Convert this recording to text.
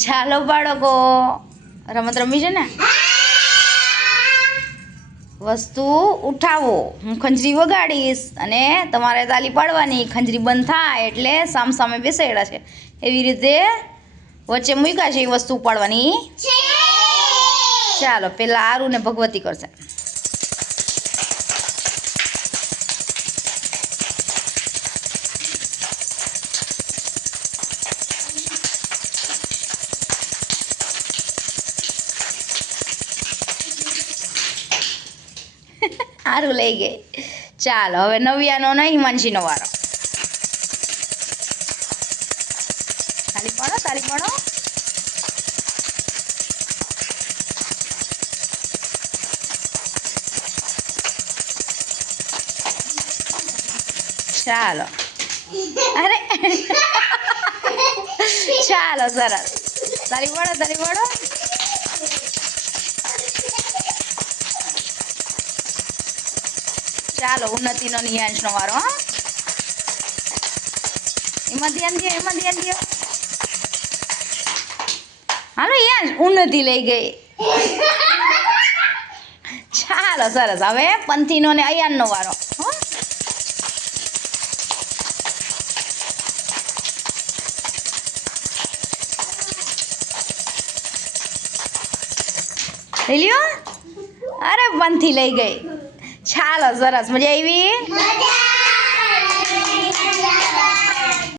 ચાલો બાળકો, રમત રમી છે ને? વસ્તુ ઉઠાવો. હું ખંજરી વગાડીશ અને તમારે તાલી પાડવાની. ખંજરી બંધ થાય એટલે સામસામે બેસાડ્યા છે એવી રીતે વચ્ચે મૂક્યા છે એ વસ્તુ ઉપાડવાની. ચાલો, પેલા આરુ ને ભગવતી કરશે. સારું લઈ ગઈ. ચાલો, હવે નવ્યાનો નહીં, હિમાંશીનો વારો. તાલી પાડો, તાલી પાડો. ચાલો, અરે ચાલો, સરસ. તાલી પાડો, તાલી પાડો. ચાલો, ઉન્નતિનો નિયાંશનો વારો. હા, એમાં ધ્યાન દો, એમાં ધ્યાન દો. હાલો યાંશ, ઉન્નતિ લઈ ગઈ. ચાલો, સરસ. હવે પંથીનો ને અયાનનો વારો. લઈ લ્યો. અરે પંથી લઈ ગઈ. ચાલો, સરસ. મજા આવી?